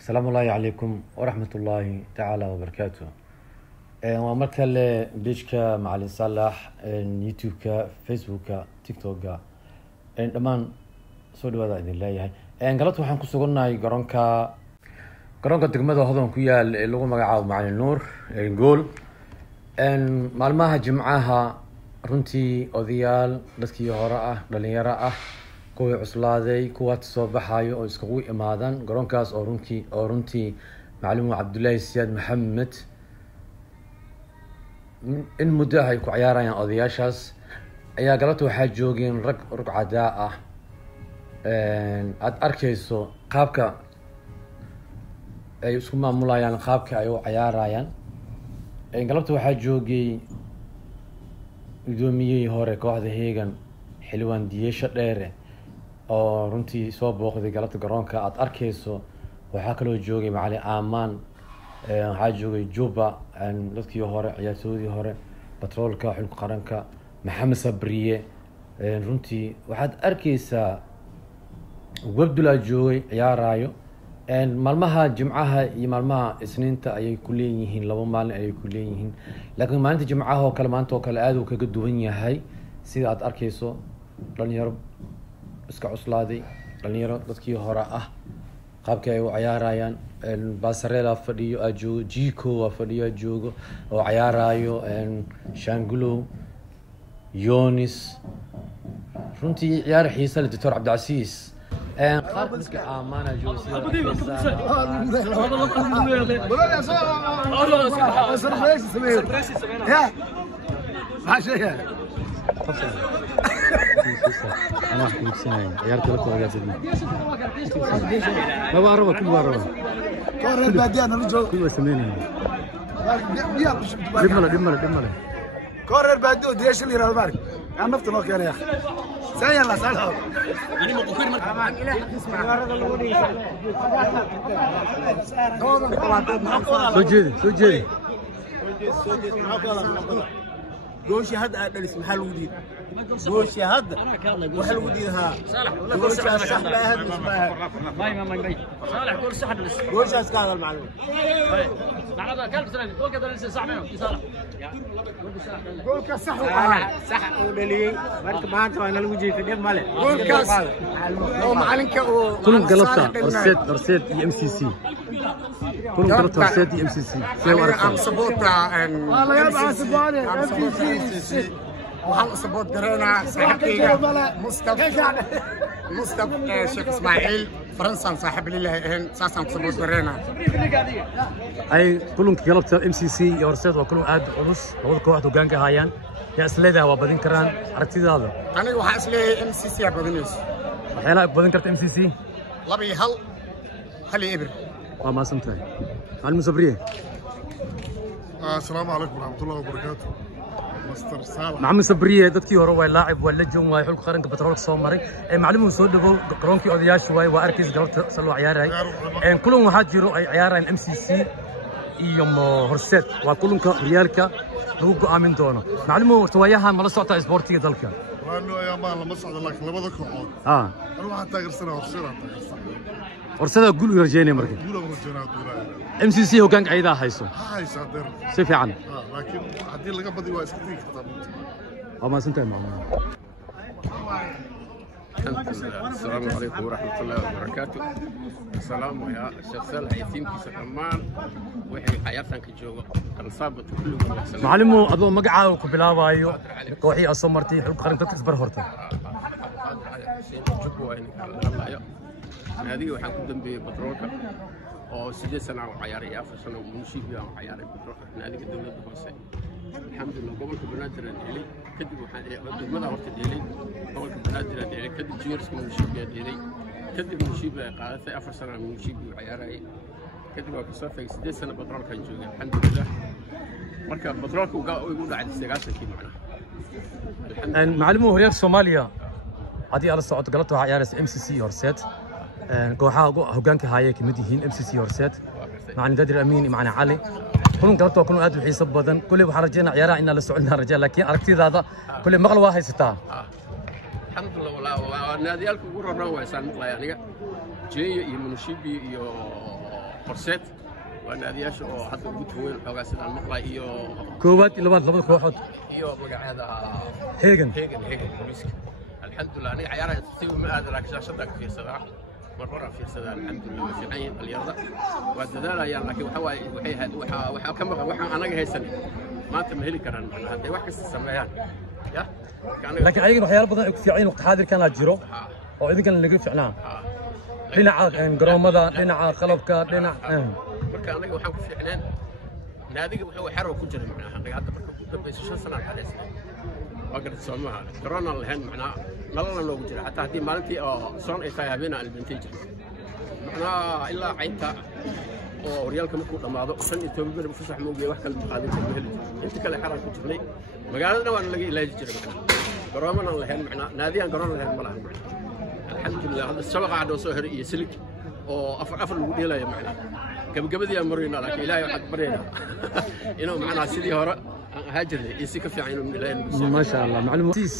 السلام الله عليكم ورحمة الله تعالى وبركاته. ومركل بيشكا مع صالح يوتيوبكا فيسبوكا تيك توكا دمان سو dhawaada idin leeyahay galabta waxaan ku sugannahay garoonka degmada Hodon ku yaal ee lagu magacaabo Macalin Nuur gool maalmaha jimcaha runtii odayaal dadkii hore ah dhalinyaro ah kuwa cuslaaday kuwa soo baxayo oo isku imaadan garoonkaas oo runtii macallin Cabdullaahi Siyaad Maxamed in muddo ay ku ciyaarayaan odayaashaas ayaa galabta waxaa joogeen rag rugcada ah aad arkayso qaabka ay isku maamulayaan qaabka ay u ciyaarayaan galabta waxaa joogay gudoomiyihii hore kooxda Heegan xilwaan Diyeesha Dheere oo runtii soo booqday galabta garoonka aad arkayso waxaa kaloo joogay macallin Aamaan waxaa joogay Juba dadkii hore ciyaartoydii hore batroolka xulka qaranka Maxamed Sabriye runtii waxaad arkaysaa wabdula joogay ciyaarayo maalmaha jimcaha iyo maalmaha isniinta ayay ku leeyihiin laba maalin ayay ku leeyihiin laakiin maalinta jimcaha oo kale maanta oo kale aad uu kaga duwan yahay sida aad arkayso dhalinyaro iska cuslaaday dhalinyaro dadkii hore ah qaabkii ay u ciyaarayaan Basarela fadhiyo ajoogo Jiko fadhiyo joogo oo ciyaarayo Shangulo Yonis runtii ciyaar xiiso leh Dr. Cabdicasiis قاربك أمانة جوسي أنا أحكي لك سنين عيارك لك ولا جدنا ما بعرفه كل بعرفه كورة البادية أنا رجع كل سنين دمله كورة البادية ديش اللي راه بارك أنا نفط نوك يا أخي سيا الله سلام يعني ما بكون مرة سجدي جوشي هذا الاسم حلو جديد جوشي هذا وحلو جديد ها جوشي صح لا هذا ما صالح قول صح بس جوشي هذا المعلومة معناتها كلب سنة قول كذا لسه صح منه صالح قول كصح صح ودليل برك ما أنت أنا الوجه كده ماله قول كص هو معلنك كلهم قلبتها رصيد MCC كلهم قلبتها رصيد MCC سوى أنا سبوتا والله يا أبغى سبوتا MCC وهلا سبوت قرينا صاحبي مصطفى شيخ إسماعيل فرنسا صاحب لله هن ساسا سبوت قرينا أي كلهم قلبتها MCC رصيد وكلهم عاد ونص هو كل واحد هايان يا أسلده وبعدين كران عرفتي هذا أنا واحد أسلي MCC يا بدنيس حيلا بعدين كرت MCC لبي هل إبر ما سمعتها معلم صبريه السلام عليكم ورحمة الله وبركاته مستر صالح معلم صبريه dadkii hore way laacib wala joon way xulka qaranka batroolka soo maray macallin soo dhago garoonkii odayaashu way waa arkiis galabta soo ciyaaray kulan waxa jiro ay ciyaarayaan MCC iyo Horseed waa kulanka riyaalka lagu go'aamin doono macallin wartooyahan ma la socota isboortiga dalka waanu ayaan la mas'ad laakiin labada kooxood أنا waxaan taageersanaa Horseed guul u rajeynay markii MCC hoggaan ciidaha hayso si fiican laakiin hadii laga badiyo waa iska tigi kartaa ما سنتين معنا السلام عليكم ورحمة الله وبركاته. السلام يا الشيخ صالح يتيم كيس كمان وحي حياتك جوا كان صابت كل يوم. معلمو أظن مقعد وكبلاوايو كوحي أصمرتي حلو قرن تكسبر هرتا. جوا إنك الله يا هذه وحنا كنا ببتروكا أو 6 سنة وعياري 10 سنة ونشيب يا وعياري بتروكا هذه الدولة بخاصة. الحمد لله قبل كبنادر ديلي كدب وحنا ماذا ورت ديلي قبل كبنادر ديلي كدب جيرس من الشيب ديلي كدب من الشيب قعدت 4 سنة من الشيب وعياري كدب وكسافة 6 سنة بترول كان جوجا الحمد لله مركب بترول ويقول عاد السجاسة كي معنا معلمو هريات سوماليا هذه على الصعود قلتها عيارس MCC Horseed كوحا هوجانك هاي كمديهين MCC Horseed معنا دادر أمين معنا علي كلهم قلتوا كلهم أدوا حساب بدن كل بحرجنا عيارة إن الله سعودنا رجال لكن أركتي هذا كل مغل واحد ستة الحمد لله والله نادي لكم قرر نوع سان يعني جاي يمنشيبي horseed waa naadiyaasha oo hadda ugu taweyn xoogaa sidaan maqlay iyo koowaad iyo labaad labada kooxood iyo magaceeda heegan booliiska alxamdulilah aniga cayaaraha si ma aad laakiin shaashada ka fiirsadaa marmar fiirsadaa alxamdulilah waa fiican yihiin dhalinyarada waa dadaalayaan laakiin waxaa ka maqan waxaan anaga haysanin maanta ma heli karaan hadday wax kasta sameeyaan ya laakiin ayagana waxyaalo badan ay ku fiican waqti xaadirkan aad jiro oo idinkana laga fiicnaa dhinaca garoomada dhinaca qalabka dhinaca marka anaga waxaan ku fiicneen naadiga wuxuu xaro ku jiray macnaha anaga hadda marka ku dambeysay 5 sano ka haysan waa garad Soomaaliya corona lahayn macnaha nalana loogu jiray hatta hadii maalintii oo soon ay tahay habeen albintay jiray macnaha ilaa caynta oo horyaalka markuu dhamaado 15 bil fasax moogiye wax kale qaadin ma heli inta kale xaran ku jirnay magaalada waan laga ilaaji jiray garoomana lahayn macnaha naadiyan garoon lahayn ma lahayn alxamdulilah hadda shabaqa cadoo soo xiray iyo silig oo afar lagu dheelayo macnaha gabagabadii aan marayna laakiin ilaahay waxaad bareynaa inuu macnaha sidii hore aan ahaa jirnay iyo si ka fiican inuu ilaahay nagu soo ma sha Allah macluumaadis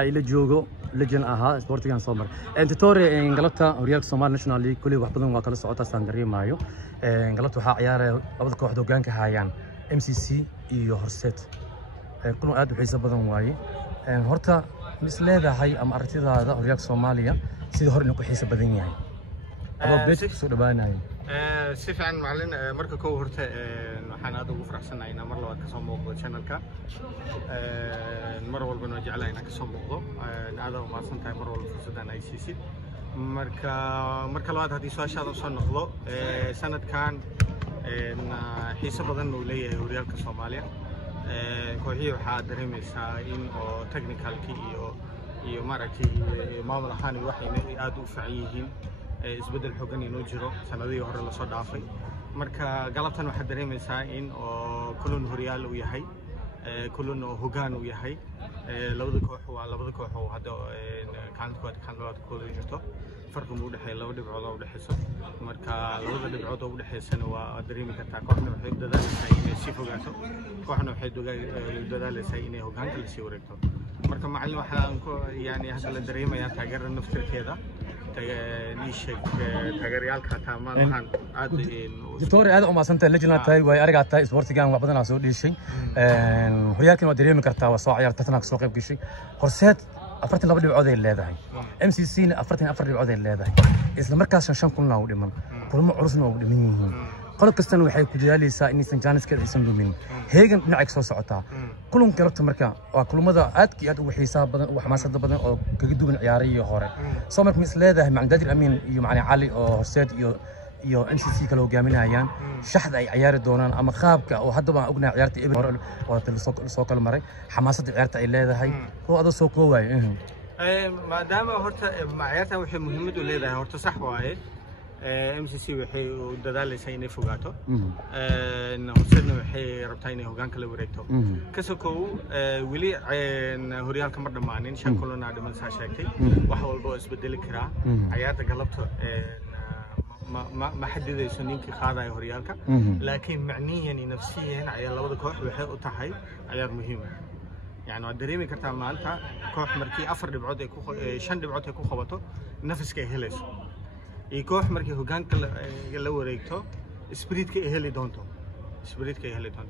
ay la joogo legend ahaa sportigan soo mar entitore galabta horyaalka Soomaali National League kulli wax badan waa kala socota saan dareemayo galabta waxa ciyaaraya labada kooxood hoggaanka hayaan MCC iyo Horseed kullu aad u xiiso badan waaye horta mis leedahay ama aragtidaada horyaalka Soomaaliya sidii hore inuu ku xiiso badan yahay adoo bees soo dhawaanayo si fiican macallin marka koo horta waxaan aad ugu faraxsanahay in mar labaad ka soo muuqdo channelka mar walba noo jeclahay inaan ka soo muuqdo aad u mahadsantahay mar walba fursaddan ay siisid marka labaad haddii su'aashaada soo noqdo sanadkan xiiso badan uu leeyahay horyaalka Soomaaliya kooxihii waxaa dareemaysaa in oo technicalki iyo maaragtay maamul ahaan waxay aad u fiican yihiin isbedel xooggan inuu jiro sanadihii hore la soo dhaafay marka galabtan waxaad dareemaysaa in oo kulun horyaal uu yahay kulun oo hoggaan uu yahay labada koox oo hadda kaalintooda kooda jirto farqi u dhaxeeya laba dhibcood oo u dhaxayso marka labada dhibcood oo u dhaxaysana waa dareemi kartaa kooxna waxay dadaalaysaa inay sii fogaato kooxna waxay dadaalaysaa inay hoggaanka la sii wareegto marka macallin waxaan yani hadda la dareemayaa taageerada naftirkeeda taageerayaalka hataa maalmahan aad Victoria aad u maasantay legend tahay way ariga tahay sportigan wax badan soo dhiishay horyaalkan waa dareemi kartaa waa soo ciyaarta tan soo qayb gashay Horseed 42 dhibcood ay leedahay MCC 44 dhibcood ay leedahay isla markaas 5 kun u dhiman kulmo culusna oo dhiman yihiin qolab kastana waxay ku dadaalaysaa in aysan jaaniskeeda aysan dhumin heegan dhinac soo socotaa kulun galabta marka waa kulmada aadkii aad ugu xiisaha badan ugu xamaasada badan oo kaga duwan ciyaarihii hore soo markii is leedahay Macdadil Amiin iyo macna Cali oo Horseed iyo MCC kala hogaaminayaan shaxda ay ciyaari doonaan ama qaabka oo hadda baan ognahay ciyaarta ibn hore oo soo kala maray xamaasada ciyaarta ay leedahay oo aad soo kooway maadaama horta ciyaarta waxay muhiimad u leedahay horta sax waaye MCC waxay dadaalaysaa inay fogaato Horseedna waxay rabtaa inay hoggaanka la wareegto ka sokow weli horyaalka ma dhammaanin 5 kulan dhiman saa sheegtay wax walba oo isbedeli karaa ciyaarta galabta ما حدد يسونينك خاضع هوريالك لكن معنيا نفسيا على لبض كوح وحيد وتحي عيار مهمة يعني الدريمي كرتا مالتا كوح مركي أفر دبعود يكو شن دبعود يكو خبطه نفس كهلش يكوح مركي هوجان كلا وريكتو سبريت كهلي دونتو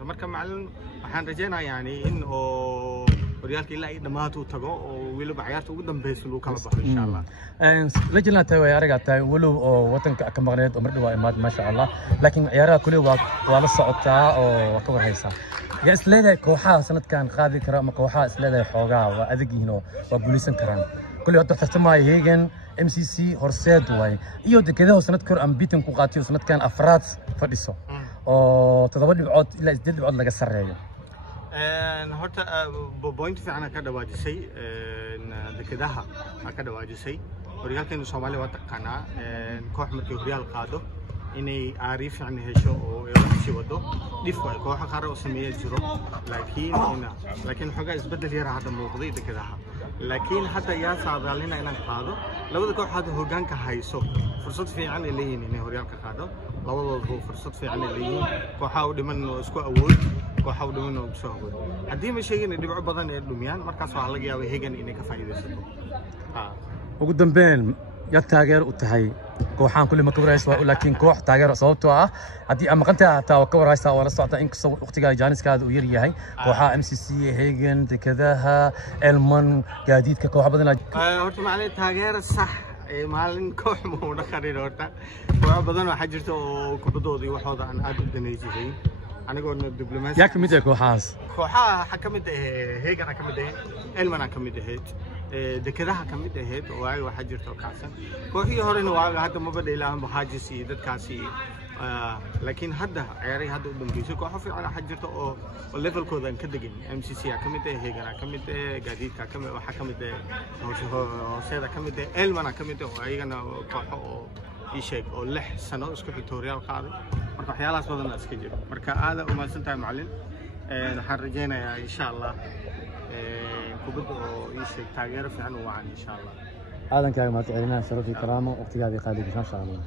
مركا معلن waxaan rajaynayaa yani in oo horyaalka ilaa ay dhamaato tago oo waliba ciyaarta ugu dambayso loo kala baxo insha Allah lajna tahay way ariga tahay walow oo wadanka ka maqneed oo mardhow imaad ma sha Allah laakiin ciyaaraha kulli waa la socotaa oo ka warhaysa yaa isleedahay kooxaha sanadkan qaadi kara ama kooxaha isleedahay xoogaa waa adag yihiin oo waa guulaysan karaan kulli hadda tartamaya heegan MCC Horseed way iyo dekedaha sanadkan ambitin ku qaatiyo sanadkan afraad fadhiso oo 7 dhibcood ilaa 8 dhibcood laga sareeyo horta point fiican ka dhawaajisay dekedaha ka dhawaajisay horyaalkeena Soomaaliya waa taqaanaa koox markay horyaal qaado inay aariif fiican hesho oo ay si wado dhif way koox qaar oo sameeyay jiro laakiin xogaa isbedel yar hadda muuqday dekedaha laakiin hadda yaa saadaalina inaan qaado labada koox hadda hoggaanka hayso fursad fiican ay leeyihiin inay horyaalka qaado labadoodu fursad fiican ay leeyihiin kooxaha u dhiman oo isku awood kooxaha u dhiman oo soo awood haddii ma sheegin dhibco badan ee dhumiyaan markaas waxa laga yaabaa heegan inay ka faa'iideysato ugu dambeyn yaa taageer u tahay kooxaan kulli ma ka waraysto laakiin koox taageero sababtoo ah haddii ama qanta taa ka waraysta oo la socota in kasta waqtiga jaaniskaada uu yar yahay kooxaha MCC Hagen dekadaha Elman gaadiidka koox badan horta macallin taageero sax maalin koox ma u dhaqanin horta koox badan waxa jirta oo kubadooda iyo waxooda aan aad u danaysiin anigoo diblomaasi yaa kamid ah kooxaas kooxaha ka mid ah Hagen ka mid ah Elman ka mid ah dekadaha ka mid ahayd oo ay waxa jirto kacsan kooxii horena waa hadda ma badheelaan bahaajis iyo dadkaasi laakiin hadda ciyaarey hadda u dambeysay kooxo fiican waxa jirto oo levelkooda ka degan MCC ka mid ah Hagen ka mid ah gaadiidka ka mid waxa ka mid ah hooseeda ka mid ah Elman ka mid ah oo ayagana kooxo oo isheeg oo 6 sano isku xigtooriyaal qaaday marka waxyaalahaas badan iska jiro marka aad u mahadsantahay macallin waxaan rajaynayaa insha Allah kubadda oo isheeg taageero fiican u wacan insha Allah aadan kaaga mahad celinaa sharaf iyo karaamo waqtigaadii qaaliga insha Allah